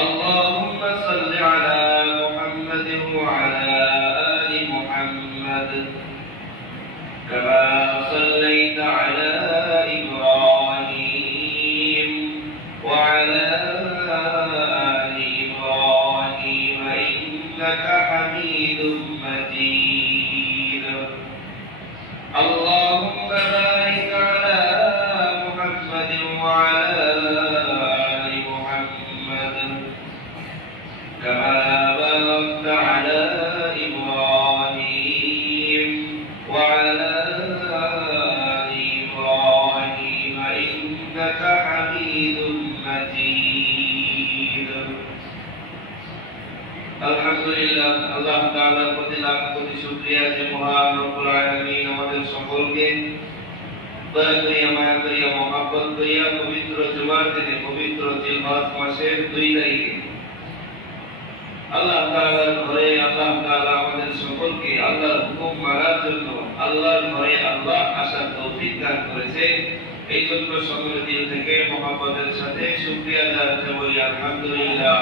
اللهم صل على محمد وعلى آل محمد كما حميد مجيد আলহামদুলিল্লাহ আল্লাহ তাআলার প্রতি লাখ কোটি শুকরিয়া যে মহান রব্বুল আলামিন আমাদের সকলকে দয়া করিয়া মায়া করিয়া মহাব্বত করিয়া পবিত্র জুমার দিনে পবিত্র জিলহজ মাসের দুই তারিখে আল্লাহ তাআলার ঘরে আল্লাহ তাআলা আমাদের সকলকে আল্লাহর হুকুম মানার জন্য আল্লাহর ঘরে আল্লাহ আসার তৌফিক দান করেছে এই জন্য সকলের দিল থেকে মহাব্বতের সাথে শুকরিয়া জানাতে বলি, আলহামদুলিল্লাহ।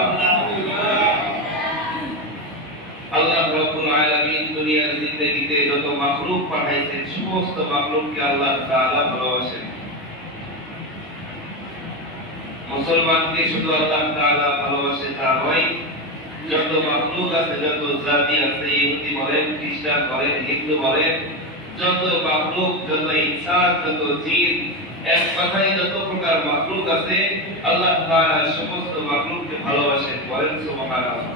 আল্লাহ রাব্বুল আলামিন দুনিয়ার জিন্দেগিতে যত মাখলুক পাঠাইছেন, সমস্ত মাখলুককে আল্লাহ তাআলা ভালোবাসেন। মুসলমানকে শুধু আল্লাহ তাআলা ভালোবাসে তা নয়, যত মাখলুক আছে, যত জাতি আছে, ইহুদি বলেন, খ্রিস্টান বলেন, হিন্দু বলেন, যত মাখলুক, যত ইনসান, যত জিন এক কথায় যত প্রকার মাখলুক আছে আল্লাহ তাআলা সমস্ত মাখলুককে ভালোবাসেন বলেন সুবহানাল্লাহ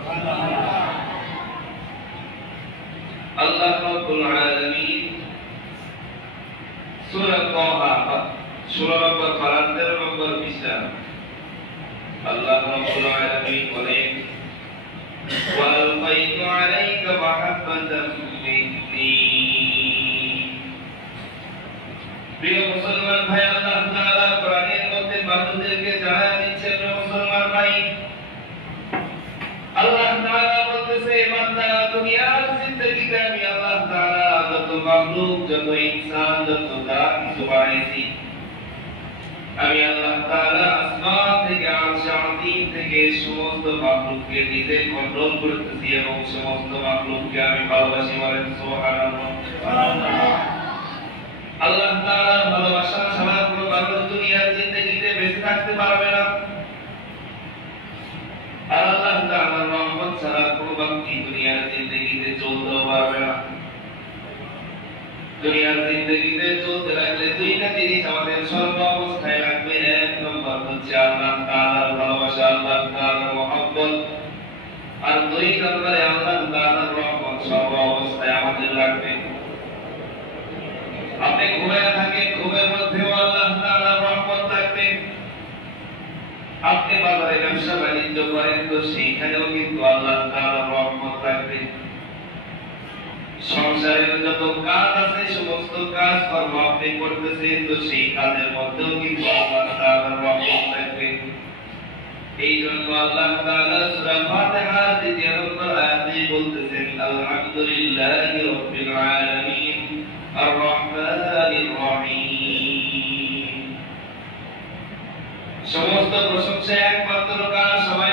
আল্লাহ রাব্বুল আলামিন সূরা তাহা সূরা নম্বর 72 নম্বর পৃষ্ঠা আল্লাহ রাব্বুল আলামিন বলেন وألقيت عليك محبة مني প্রিয় মুসলমান ভাই যত মাখলুক যত ইনসান যত যা কিছু বানাইছি আমি আল্লাহ তাআলা আসমান থেকে, আরশ আযীম থেকে সমস্ত মাখলুককে নিজে কন্ট্রোল করতেছি এবং সমস্ত মাখলুককে আমি ভালোবাসি বলেন সুবহানাল্লাহ। দুনিয়ার জিন্দেগিতে চলতে লাগলে দুইটা জিনিস আমাদের সর্ব অবস্থায় লাগবে এক নম্বর হচ্ছে আল্লাহ তাআলার ভালোবাসা, আল্লাহ তাআলার মহব্বত। আর দুই নম্বরে আল্লাহ তাআলার রহমত সর্ব অবস্থায় আমাদের লাগবে। আপনি ঘুমিয়ে থাকেন, ঘুমের মধ্যেও আল্লাহ তাআলার রহমত লাগবে। আপনি বাজারে ব্যবসা বাণিজ্য করেন, তো সেইখানেও কিন্তু আল্লাহ তাআলার রহমত লাগবে। সংসারের যত কাজ আছে সমস্ত কাজ কর্ম আপনি করতেছেন তো সেই কাজের মধ্যেও কিন্তু আল্লাহ তাআলার রহমত থাকবে এই জন্য আল্লাহ তাআলা সূরা ফাতিহার দ্বিতীয় নম্বর আয়াতে বলতেছেন রাব্বিল আলামিন আর রহমানির রহিম সমস্ত প্রশংসা একমাত্র কার? সবাই